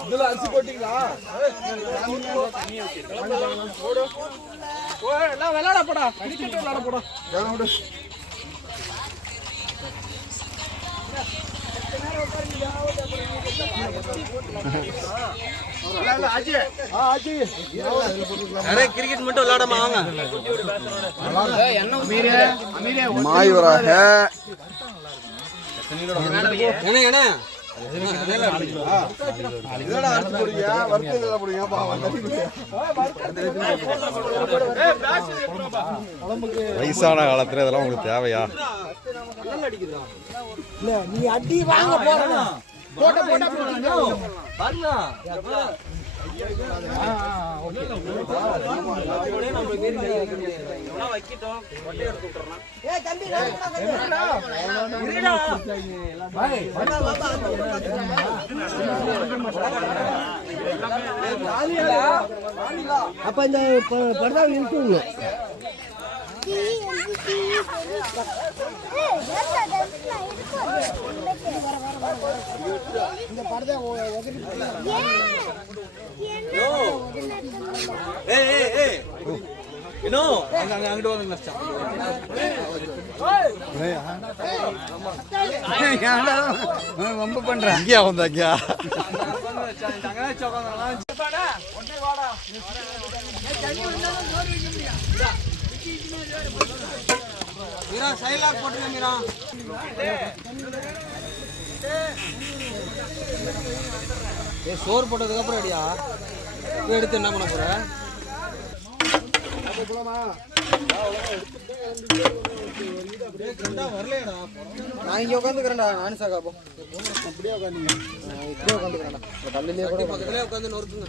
இதுல அரிசி போட்டீங்களா போடு. விளையாட போடா கிரிக்கெட் விளையாட போடா கிரிக்கெட் என்ன என்ன? வயசான காலத்துல இதெல்லாம் உங்களுக்கு தேவையா? நீ அடி வாங்க போறா போட்ட போட்ட வரல அப்ப இந்த பரதா நிறுத்துங்க. இந்த பரதா ஏய் பண்றேன் வந்தாக்கியா மீரா சைலாக் போட்டுங்க மீரா ஏ சோறு போட்டதுக்கு அப்புறம் அடியா எடுத்து என்ன பண்ண போற நான் இங்க உட்காந்துக்கிறேன்டா நானும் சாக்கா அப்படியே உட்காந்தீங்க இப்படியே உட்காந்துக்கிறேன்டா கல்லுலயே கூட பக்கத்துலயே உட்காந்து நொறுக்குங்க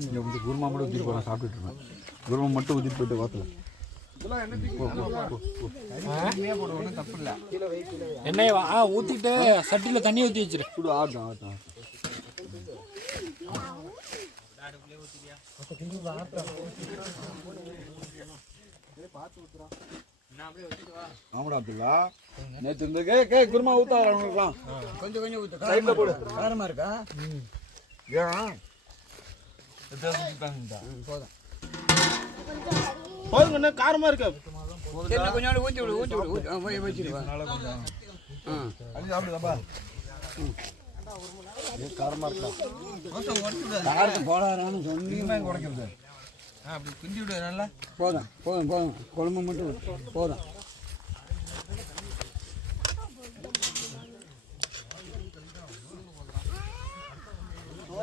இங்க வந்து குருமா மட்டும் ஊத்திட்டு போறேன் சாப்பிட்டுட்டு இருக்கேன் குருமா மட்டும் ஊத்திட்டு போயிட்டு வாத்துல. எண்ணெய் ஆ ஊத்திட்டு சட்டில தண்ணி ஊத்தி வச்சிரு. சுடு ஆட்டம் ஆட்டம் ஆமாடா அப்துல்லா. நேத்து இந்த கே கே குருமா ஊத்தா அவங்களுக்குலாம் கொஞ்சம் கொஞ்சம் ஊத்து. சைடுல போடு. காரமா இருக்கா? ஏன் போதுங்கண்ணா காரமா இருக்கு. என்ன கொஞ்சம் நாள் ஊத்தி விடு ஊத்தி விடு ஊத்தி ஆ, போய் வச்சிரு வா. ஆ. அள்ளி சாப்பிடுதாப்பா காரமா இருக்கா? காரத்துக்கு போடாதான்னு வெங்காயம் குறைக்கிறது. அப்படி கிண்டி விடு நல்லா. போதும் போதும் போதும். குழம்பு மட்டும். போதும் இதுல டீயை போடு டீயை போடு டீயா போடா இப்ப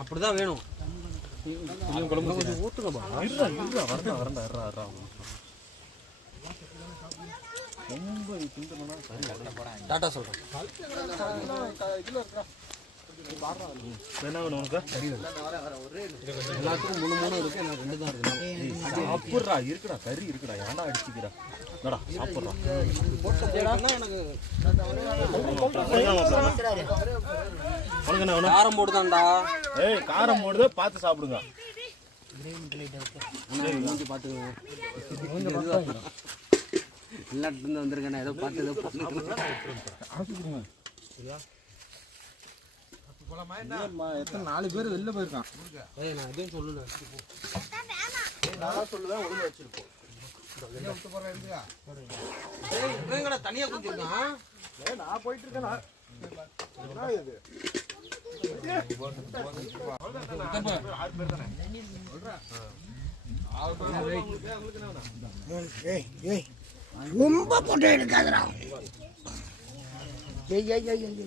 அப்படிதான் வேணும். டாட்டா சொல்றேன். எல்லாத்துக்கும் மூணு மூணு இருக்கு எனக்கு ரெண்டு தான் இருக்கு சாப்பிட்றா. இருக்குடா கறி இருக்குடா ஏன்டா அடிச்சுக்கிறா என்னடா சாப்பிட்றா எனக்கு காரம் போடுதான்டா ஏய் காரம் போடுது பார்த்து சாப்பிடுங்க மூஞ்சி பாத்துக்கோங்க வெளிநாட்டுலேருந்து வந்திருக்கேன் ஏதோ பார்த்து ஏதோ பண்ணுங்க எத்தனை நாலு பேர் வெளில போயிருக்கான் ஏய் நான் எதுவும் சொல்லல தனியா குத்திருக்கான் நான் போயிட்டு இருக்கேன் ரொம்ப போட்டோ எடுக்காதடா. ஏய் ஏய் ஏய், ஏய்.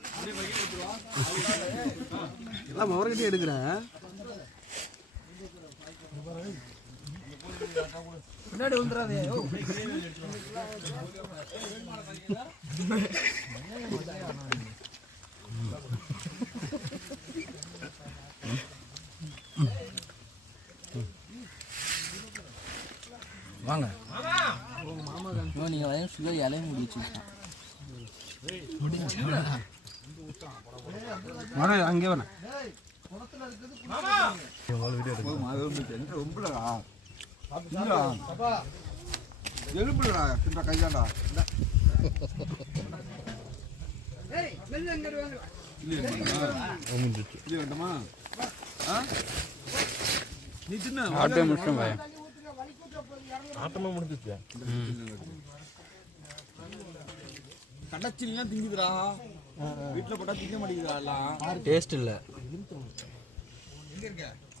எல்லாம் அவர்கிட்ட எடுக்கிற பின்னாடி வந்துடாதே வாங்க. நீங்க சுகர் இலையும் முடிச்சு வர அங்கே வரேன் ரொம்பலடா எலும்புலடா இந்த கையாண்டா இது வேண்டாமா நீ தின்ன ஆட்டோ முடிச்சோம் ஆட்டமா முடிஞ்சிச்சு. கடைச்சிலாம் திங்குதுடா. வீட்டுல போட்டா திங்க மாட்டேங்குதுடா எல்லாம். டேஸ்ட் இல்ல.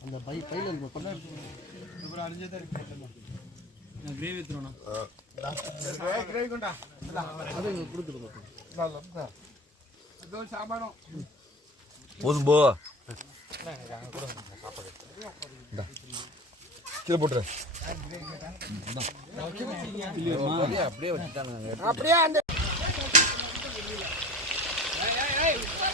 அந்த பை பையில இருக்கு கொண்டாடி நான் கிரேவி எடுத்துருவேண்ணா. அதை எங்களுக்கு கொடுத்துருங்க சாமானம் போதும் போ. கீழே போட்டுரு. அப்படியே வச்சுட்டானுங்க. அப்படியே அந்த Hey!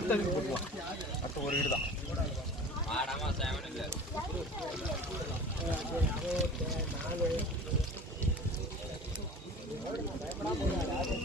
அடுத்த இதுக்கு ஒரு வீடு தான் நாலு